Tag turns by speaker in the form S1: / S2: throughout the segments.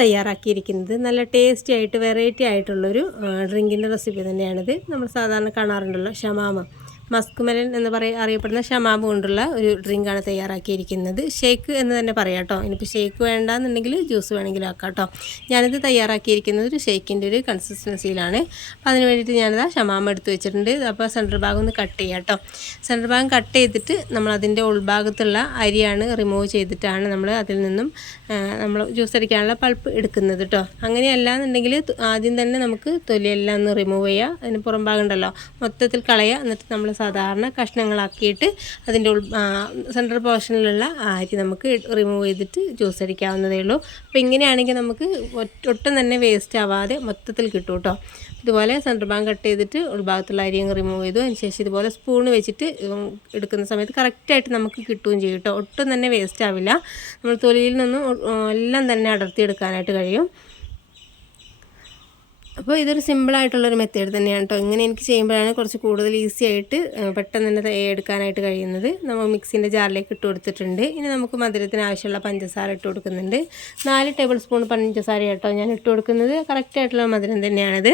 S1: തയ്യാറാക്കിയിരിക്കുന്നത്. നല്ല ടേസ്റ്റി ആയിട്ട് വെറൈറ്റി ആയിട്ടുള്ളൊരു ഡ്രിങ്കിന്റെ റെസിപ്പി തന്നെയാണിത്. നമ്മൾ സാധാരണ കാണാറുണ്ടല്ലോ ഷമാമ. മസ്ക് മെലൻ എന്ന് പറയ അറിയപ്പെടുന്ന ഷമാബ് കൊണ്ടുള്ള ഒരു ഡ്രിങ്കാണ് തയ്യാറാക്കിയിരിക്കുന്നത്. ഷേക്ക് എന്ന് തന്നെ പറയാം കേട്ടോ ഇനിയിപ്പോൾ ഷേക്ക് വേണ്ടാന്നുണ്ടെങ്കിൽ ജ്യൂസ് വേണമെങ്കിലും ആക്കാം കേട്ടോ ഞാനിത് തയ്യാറാക്കിയിരിക്കുന്നത് ഒരു ഷേക്കിന്റെ ഒരു കൺസിസ്റ്റൻസിയിലാണ്. അപ്പോൾ അതിന് വേണ്ടിയിട്ട് ഞാനിതാ ഷമാമ എടുത്ത് വെച്ചിട്ടുണ്ട്. അപ്പോൾ സെന്റർ ഭാഗം ഒന്ന് കട്ട് ചെയ്യാം കേട്ടോ സെന്റർ ഭാഗം കട്ട് ചെയ്തിട്ട് നമ്മൾ അതിന്റെ ഉൾഭാഗത്തുള്ള അരിയാണ് റിമൂവ് ചെയ്തിട്ടാണ് നമ്മൾ അതിൽ നിന്നും നമ്മൾ ജ്യൂസ് അടിക്കാനുള്ള പൾപ്പ് എടുക്കുന്നത് കേട്ടോ അങ്ങനെയല്ല എന്നുണ്ടെങ്കിൽ ആദ്യം തന്നെ നമുക്ക് തൊലിയെല്ലാം ഒന്ന് റിമൂവ് ചെയ്യുക അതിന് പുറം ഭാഗം ഉണ്ടല്ലോ. മൊത്തത്തിൽ കളയുക എന്നിട്ട് നമ്മൾ സാധാരണ കഷ്ണങ്ങളാക്കിയിട്ട് അതിന്റെ ഉൾ സെൻട്രൽ പോർഷനിലുള്ള അരി നമുക്ക് റിമൂവ് ചെയ്തിട്ട് ജ്യൂസ് അടിക്കാവുന്നതേ ഉള്ളൂ. അപ്പോൾ ഇങ്ങനെയാണെങ്കിൽ നമുക്ക് ഒട്ടും തന്നെ വേസ്റ്റ് ആവാതെ മൊത്തത്തിൽ കിട്ടും കേട്ടോ ഇതുപോലെ സെൻട്രൽ ഭാഗം കട്ട് ചെയ്തിട്ട് ഉൾഭാഗത്തുള്ള അരി അങ്ങ് റിമൂവ് ചെയ്തു. അതിനുശേഷം ഇതുപോലെ സ്പൂൺ വെച്ചിട്ട് എടുക്കുന്ന സമയത്ത് കറക്റ്റായിട്ട് നമുക്ക് കിട്ടുകയും ചെയ്യും കേട്ടോ ഒട്ടും തന്നെ വേസ്റ്റ് ആവില്ല. നമ്മൾ തൊലിയിൽ നിന്നും എല്ലാം തന്നെ അടർത്തിയെടുക്കാനായിട്ട് കഴിയും. അപ്പോൾ ഇതൊരു സിമ്പിളായിട്ടുള്ളൊരു മെത്തേഡ് തന്നെയാണ് കേട്ടോ ഇങ്ങനെ എനിക്ക് ചെയ്യുമ്പോഴാണ് കുറച്ച് കൂടുതൽ ഈസി ആയിട്ട് പെട്ടെന്ന് തന്നെ എടുക്കാനായിട്ട് കഴിയുന്നത്. നമ്മൾ മിക്സിന്റെ ജാറിലേക്ക് ഇട്ട് കൊടുത്തിട്ടുണ്ട്. ഇനി നമുക്ക് മധുരത്തിന് ആവശ്യമുള്ള പഞ്ചസാര ഇട്ട് കൊടുക്കുന്നുണ്ട്. നാല് ടേബിൾ സ്പൂൺ പഞ്ചസാര കേട്ടോ ഞാൻ ഇട്ട് കൊടുക്കുന്നത്. കറക്റ്റായിട്ടുള്ള മധുരം തന്നെയാണിത്.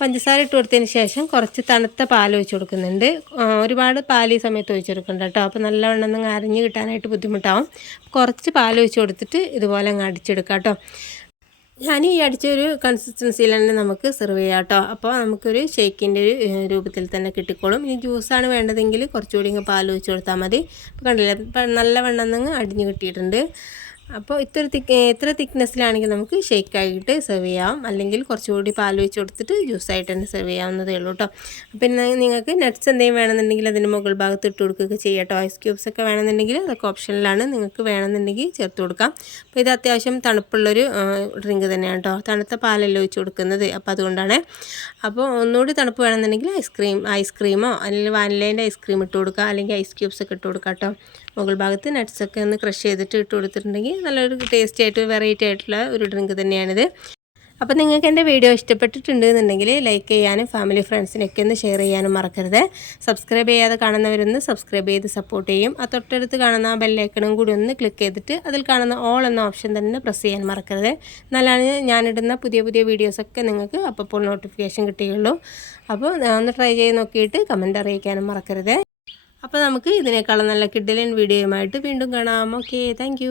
S1: പഞ്ചസാര ഇട്ട് കൊടുത്തതിന് ശേഷം കുറച്ച് തണുത്ത പാൽ ഒഴിച്ച് കൊടുക്കുന്നുണ്ട്. ഒരുപാട് പാൽ ഈ സമയത്ത് ഒഴിച്ച് കൊടുക്കണ്ട കേട്ടോ അപ്പോൾ നല്ലവണ്ണം അങ്ങ് അരിഞ്ഞ് കിട്ടാനായിട്ട് ബുദ്ധിമുട്ടാവും. കുറച്ച് പാൽ ഒഴിച്ച് കൊടുത്തിട്ട് ഇതുപോലെ അങ്ങ് അടിച്ചെടുക്കാം കേട്ടോ ഞാൻ ഈ അടിച്ചൊരു കൺസിസ്റ്റൻസിയിൽ തന്നെ നമുക്ക് സെർവ് ചെയ്യാം കേട്ടോ. അപ്പോൾ നമുക്കൊരു ഷേക്കിന്റെ ഒരു രൂപത്തിൽ തന്നെ കിട്ടിക്കോളും. ഇനി ജ്യൂസാണ് വേണ്ടതെങ്കിൽ കുറച്ചുകൂടി ഇങ്ങ് പാൽ ഒഴിച്ച് കൊടുത്താൽ മതി. അപ്പോൾ കണ്ടില്ലേ നല്ല വെണ്ണം അടിഞ്ഞ് കിട്ടിയിട്ടുണ്ട്. അപ്പോൾ ഇത്ര തിക്ക് ഇത്ര തിക്നെസ്സിലാണെങ്കിൽ നമുക്ക് ഷേക്കായിട്ട് സെർവ് ചെയ്യാം. അല്ലെങ്കിൽ കുറച്ചുകൂടി പാൽ വെച്ച് കൊടുത്തിട്ട് ജ്യൂസായിട്ട് തന്നെ സെർവ് ചെയ്യാവുന്നതേ ഉള്ളൂ കേട്ടോ പിന്നെ നിങ്ങൾക്ക് നട്ട്സ് എന്തെങ്കിലും വേണമെന്നുണ്ടെങ്കിൽ അതിന്റെ മുകൾ ഭാഗത്ത് ഇട്ട് കൊടുക്കുകയൊക്കെ ചെയ്യാം കേട്ടോ ഐസ് ക്യൂബ്സ് ഒക്കെ വേണമെന്നുണ്ടെങ്കിൽ അതൊക്കെ ഓപ്ഷനിലാണ് നിങ്ങൾക്ക് വേണമെന്നുണ്ടെങ്കിൽ ചേർത്ത് കൊടുക്കാം. അപ്പോൾ ഇത് അത്യാവശ്യം തണുപ്പുള്ളൊരു ഡ്രിങ്ക് തന്നെയാണ് കേട്ടോ തണുത്ത പാലല്ലേ ഒഴിച്ച് കൊടുക്കുന്നത്. അപ്പോൾ അതുകൊണ്ടാണ്. അപ്പോൾ ഒന്നുകൂടി തണുപ്പ് വേണമെന്നുണ്ടെങ്കിൽ ഐസ്ക്രീം ഐസ്ക്രീമോ അല്ലെങ്കിൽ വാനിലേന്റെ ഐസ്ക്രീം ഇട്ട് കൊടുക്കുക. അല്ലെങ്കിൽ ഐസ് ക്യൂബ്സ് ഒക്കെ ഇട്ട് കൊടുക്കാം കേട്ടോ മുകൾ ഭാഗത്ത് നട്ട്സൊക്കെ ഒന്ന് ക്രഷ് ചെയ്തിട്ട് ഇട്ട് കൊടുത്തിട്ടുണ്ടെങ്കിൽ നല്ലൊരു ടേസ്റ്റി ആയിട്ട് വെറൈറ്റി ആയിട്ടുള്ള ഒരു ഡ്രിങ്ക് തന്നെയാണിത്. അപ്പോൾ നിങ്ങൾക്ക് എന്റെ വീഡിയോ ഇഷ്ടപ്പെട്ടിട്ടുണ്ട് എന്നുണ്ടെങ്കിൽ ലൈക്ക് ചെയ്യാനും ഫാമിലി ഫ്രണ്ട്സിനൊക്കെ ഒന്ന് ഷെയർ ചെയ്യാനും മറക്കരുത്. സബ്സ്ക്രൈബ് ചെയ്യാതെ കാണുന്നവരൊന്ന് സബ്സ്ക്രൈബ് ചെയ്ത് സപ്പോർട്ട് ചെയ്യും. ആ തൊട്ടടുത്ത് കാണുന്ന ആ ബെല്ലൈക്കണും കൂടി ഒന്ന് ക്ലിക്ക് ചെയ്തിട്ട് അതിൽ കാണുന്ന ഓൾ എന്ന ഓപ്ഷൻ തന്നെ പ്രസ് ചെയ്യാൻ മറക്കരുത്. എന്നാലാണ് ഞാനിടുന്ന പുതിയ പുതിയ വീഡിയോസൊക്കെ നിങ്ങൾക്ക് അപ്പോൾ നോട്ടിഫിക്കേഷൻ കിട്ടുകയുള്ളൂ അപ്പോൾ ഒന്ന് ട്രൈ ചെയ്ത് നോക്കിയിട്ട് കമന്റ് അറിയിക്കാനും മറക്കരുത്. അപ്പോൾ നമുക്ക് ഇതിനേക്കാളും നല്ല കിഡിലൻ വീഡിയോയുമായിട്ട് വീണ്ടും കാണാം. Okay thank